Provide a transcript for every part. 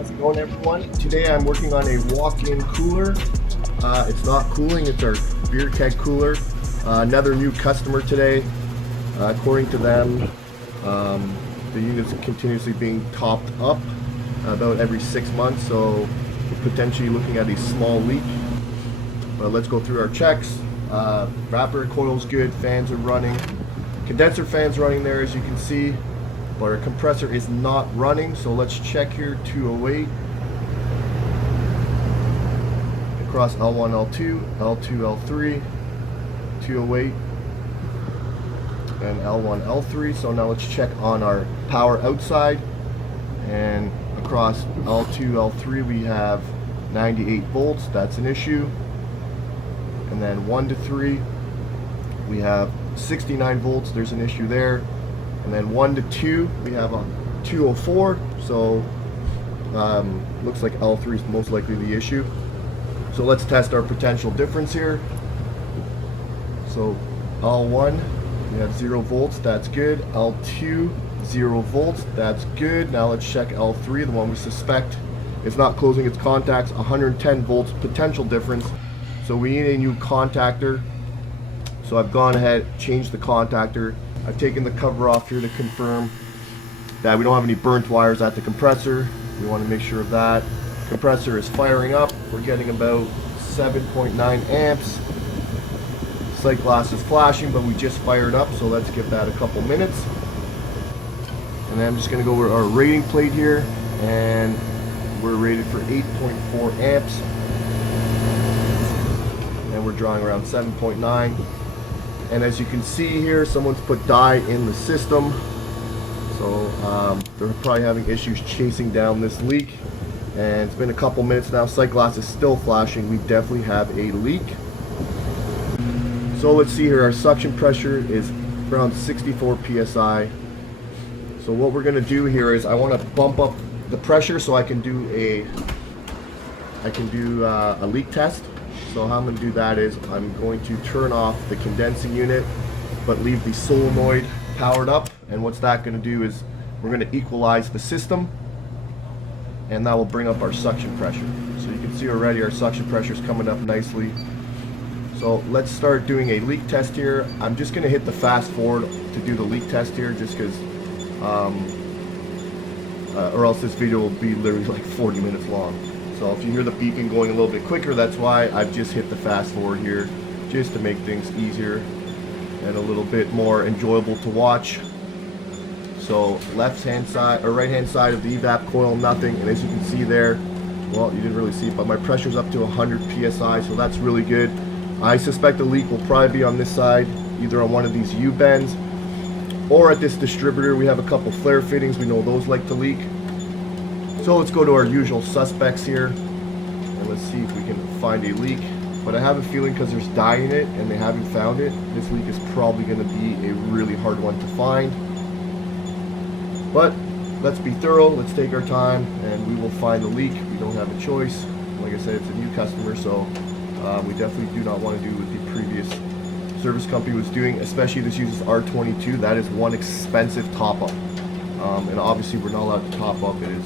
How's it going, everyone? Today I'm working on a walk-in cooler. It's not cooling, it's our beer keg cooler. Another new customer today. According to them, the unit's continuously being topped up about every 6 months, so we're potentially looking at a small leak. But let's go through our checks. Evaporator coil's good, fans are running. Condenser fans running there, as you can see. But our compressor is not running, so let's check here. 208 across L1, L2, L2, L3, 208 and L1, L3. So now let's check on our power outside, and across L2, L3 we have 98 volts. That's an issue. And then 1 to 3 we have 69 volts. There's an issue there. And then 1 to 2 we have a 204, so looks like L3 is most likely the issue. So let's test our potential difference here. So L1 we have 0 volts, that's good. L2 0 volts, that's good. Now let's check L3, the one we suspect is not closing its contacts. 110 volts potential difference, so we need a new contactor. So I've gone ahead, changed the contactor. I've taken the cover off here to confirm that we don't have any burnt wires at the compressor. We want to make sure of that. Compressor is firing up. We're getting about 7.9 amps. Sight glass is flashing, but we just fired up, so let's give that a couple minutes. And then I'm just going to go over our rating plate here, and we're rated for 8.4 amps. And we're drawing around 7.9. And as you can see here, someone's put dye in the system, so they're probably having issues chasing down this leak. And it's been a couple minutes now. Sight glass is still flashing. We definitely have a leak. So let's see here. Our suction pressure is around 64 psi. So what we're going to do here is I want to bump up the pressure so I can do a leak test. So how I'm going to do that is I'm going to turn off the condensing unit but leave the solenoid powered up, and what's that going to do is we're going to equalize the system, and that will bring up our suction pressure. So you can see already our suction pressure is coming up nicely. So let's start doing a leak test here. I'm just going to hit the fast forward to do the leak test here, just because or else this video will be literally like 40 minutes long. So if you hear the beeping going a little bit quicker, that's why I've just hit the fast forward here, just to make things easier and a little bit more enjoyable to watch. So left hand side or right hand side of the evap coil, nothing. And as you can see there, well, you didn't really see it, but my pressure's up to 100 psi, so that's really good. I suspect the leak will probably be on this side, either on one of these U-bends or at this distributor. We have a couple flare fittings, we know those like to leak. So let's go to our usual suspects here, and let's see if we can find a leak. But I have a feeling, because there's dye in it and they haven't found it, this leak is probably going to be a really hard one to find. But let's be thorough, let's take our time, and we will find the leak. We don't have a choice. Like I said, it's a new customer, so we definitely do not want to do what the previous service company was doing, especially this uses R22. That is one expensive top-up. And obviously we're not allowed to top up. It is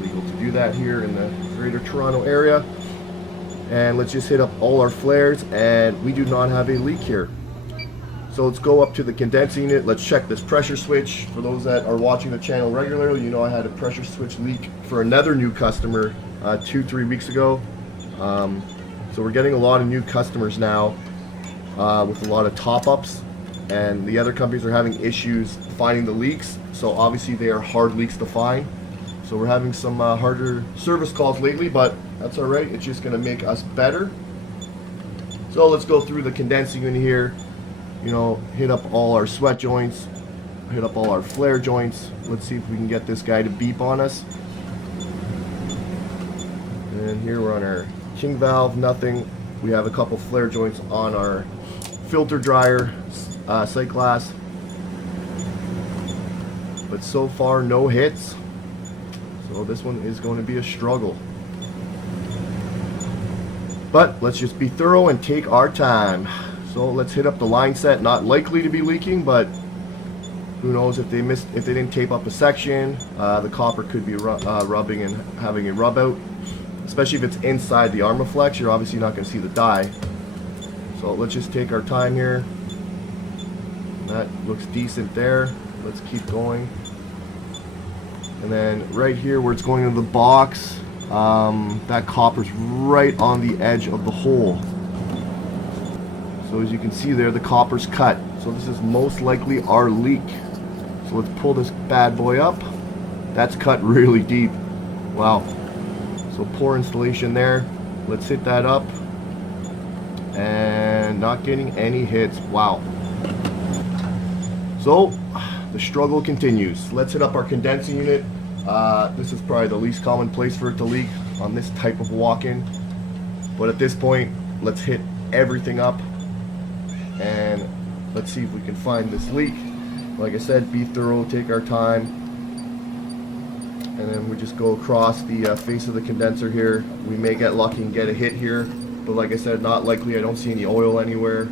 legal to do that here in the Greater Toronto area. And let's just hit up all our flares, and we do not have a leak here. So let's go up to the condensing unit. Let's check this pressure switch. For those that are watching the channel regularly, you know I had a pressure switch leak for another new customer 2-3 weeks ago. So we're getting a lot of new customers now with a lot of top-ups, and the other companies are having issues finding the leaks. So obviously they are hard leaks to find. So we're having some harder service calls lately, but that's all right. It's just going to make us better. So let's go through the condensing unit here. You know, hit up all our sweat joints, hit up all our flare joints. Let's see if we can get this guy to beep on us. And here we're on our king valve, nothing. We have a couple flare joints on our filter dryer, sight glass. But so far, no hits. So this one is going to be a struggle. But let's just be thorough and take our time. So let's hit up the line set. Not likely to be leaking, but Who knows if they didn't tape up a section, the copper could be rubbing and having a rub out. Especially if it's inside the Armaflex, you're obviously not going to see the die. So let's just take our time here. That looks decent there. Let's keep going. And then right here where it's going into the box, that copper's right on the edge of the hole. So as you can see there, the copper's cut. So this is most likely our leak. So let's pull this bad boy up. That's cut really deep. Wow. So poor installation there. Let's hit that up. And not getting any hits. Wow. So the struggle continues. Let's hit up our condensing unit. This is probably the least common place for it to leak on this type of walk-in. But at this point, let's hit everything up. And let's see if we can find this leak. Like I said, be thorough, take our time. And then we just go across the face of the condenser here. We may get lucky and get a hit here. But like I said, not likely. I don't see any oil anywhere.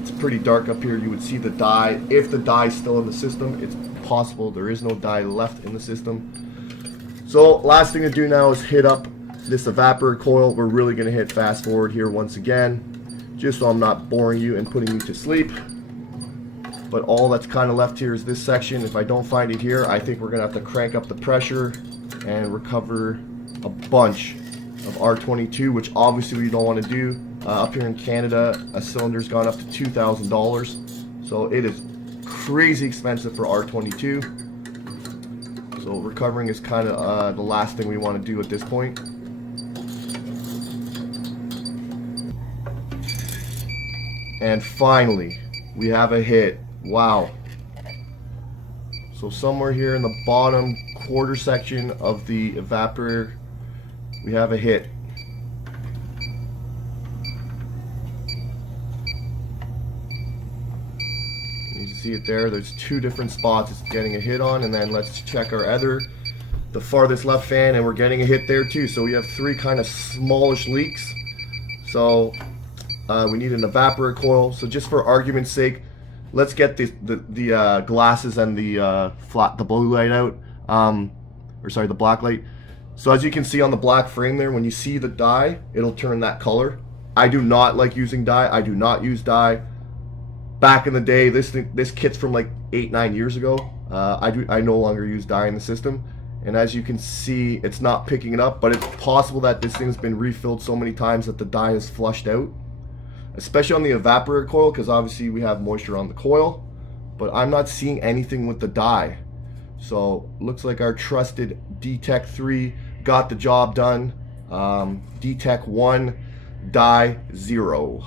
It's pretty dark up here. You would see the dye. If the dye is still in the system, it's possible there is no dye left in the system. So last thing to do now is hit up this evaporator coil. We're really going to hit fast forward here once again, just so I'm not boring you and putting you to sleep. But all that's kind of left here is this section. If I don't find it here, I think we're going to have to crank up the pressure and recover a bunch of R22, which obviously we don't want to do. Up here in Canada, a cylinder's gone up to $2,000, so it is crazy expensive for R22. So recovering is kind of the last thing we want to do at this point. And finally, we have a hit. Wow. So somewhere here in the bottom quarter section of the evaporator, we have a hit. You can see it there. There's two different spots it's getting a hit on, and then let's check our other, the farthest left fan, and we're getting a hit there too. So we have three kind of smallish leaks. So we need an evaporator coil. So just for argument's sake, let's get the glasses and the blue light out, or sorry, the black light. So as you can see on the black frame there, when you see the dye, it'll turn that color. I do not like using dye. I do not use dye. Back in the day, this kit's from like 8-9 years ago. I no longer use dye in the system, and as you can see, it's not picking it up. But it's possible that this thing's been refilled so many times that the dye is flushed out, especially on the evaporator coil, because obviously we have moisture on the coil. But I'm not seeing anything with the dye. So looks like our trusted Dtek3 got the job done. Dtek1 dye 0.